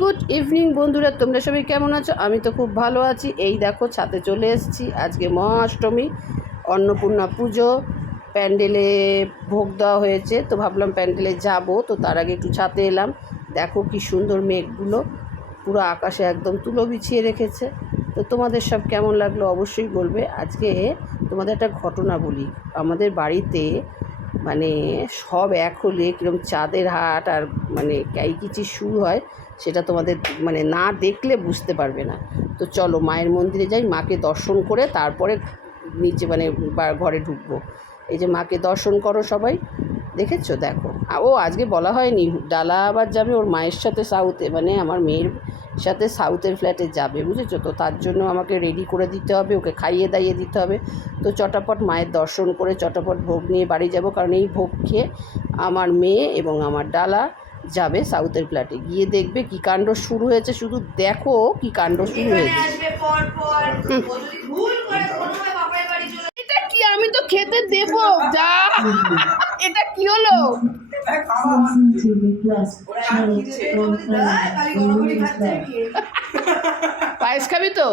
Good evening বন্ধুরা, তোমরা সবাই কেমন আছো? আমি তো খুব ভালো আছি। এই দেখো ছাতে চলে এসেছি। আজকে মহাষ্টমী, অন্নপূর্ণা পুজো, প্যান্ডেলে ভোগ দেওয়া হয়েছে। তো ভাবলাম প্যান্ডেলে যাব, তো তার আগে একটু ছাদে এলাম। দেখো কি সুন্দর মেঘগুলো, পুরো আকাশে একদম তুলো বিছিয়ে রেখেছে। তো তোমাদের সব কেমন লাগল অবশ্যই বলবে। আজকে তোমাদের একটা ঘটনা বলি। আমাদের বাড়িতে মানে সব এক হলে কীরকম চাঁদের হাট আর মানে কাই কিছু শুরু হয়, সেটা তোমাদের মানে না দেখলে বুঝতে পারবে না। তো চলো মায়ের মন্দিরে যাই, মাকে দর্শন করে তারপরে নিচে মানে ঘরে ঢুকবো। এই যে মাকে দর্শন করো সবাই। দেখেছ? দেখো। ও আজকে বলা হয়নি ডালা আবার যাবে ওর মায়ের সাথে সাউথে মানে আমার মেয়ের সাথে সাউথের ফ্ল্যাটে যাবে বুঝেছ? তো তার জন্য আমাকে রেডি করে দিতে হবে ওকে খাইয়ে দাইয়ে দিতে হবে। তো চটাপট মায়ের দর্শন করে চটাপট ভোগ নিয়ে বাড়ি যাব কারণ এই ভোগ খেয়ে আমার মেয়ে এবং আমার ডালা যাবে সাউথের ফ্ল্যাটে গিয়ে দেখবে কী কাণ্ড শুরু হয়েছে শুধু দেখো কী কাণ্ড শুরু হয়েছে। খেতে দেব যা। এটা কি হলো? পায়েস খাবি তো?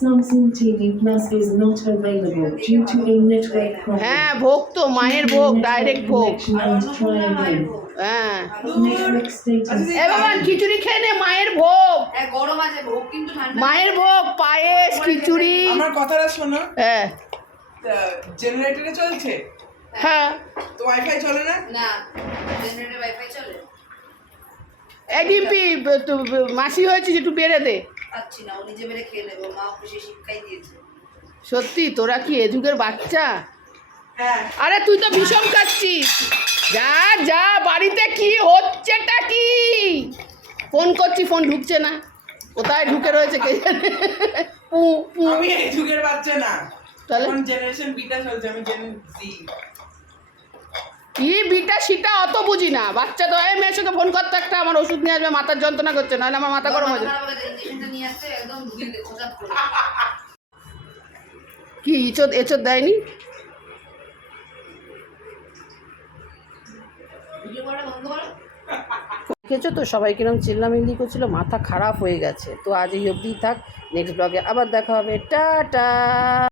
Samsung TV Plus is not available due to a network problem. হ্যাঁ ভোগ তো মায়ের ভোগ ডাইরেক্ট ভোগ. হ্যাঁ। খিচুড়ি খেয়ে নে মায়ের ভোগ। হ্যাঁ, মায়ের ভোগ পায়েস খিচুড়ি। আমার কথাটা শোনো। হ্যাঁ। জেনারেটরে চলছে? হ্যাঁ। তো ওয়াইফাই চলে না? না জেনারেটর ওয়াইফাই চলে। এ ডিম্পি ব- তো ব- মাসি হয়েছে একটু বেড়ে দে। পাচ্ছি না ও নিজে বেড়ে খেয়ে নেব মা ওকে সেই শিক্ষাই দিয়েছে। সত্যি তোরা কি এ যুগের বাচ্চা? হ্যাঁ। আরে তুই তো ভীষণ খাচ্ছিস। যা যা বাড়িতে কি হচ্ছেটা কি? ফোন করছি ফোন ঢুকছে না। কোথায় ঢুকে রয়েছে কে জানে? পু পু। আমি এই যুগের বাচ্চা না। তাহলে? জেনারেশন বিটা চলছে আমি জেন জি কি বিটা সিটা অত বুঝি না। বাচ্চা তো এই মেয়ের সাথে ফোন করতে একটা আমার ওষুধ নিয়ে আসবে মাথার যন্ত্রণা করছে নাহলে আমার মাথা গরম হয়ে কি ইচোদ এচোদ দেয়নি? দেখেছ তো সবাই কিরম চিল্লামিল্লি করছিল মাথা খারাপ হয়ে গেছে। তো আজ এই অবধিই থাক নেক্সট ব্লগে আবার দেখা হবে। টাটা!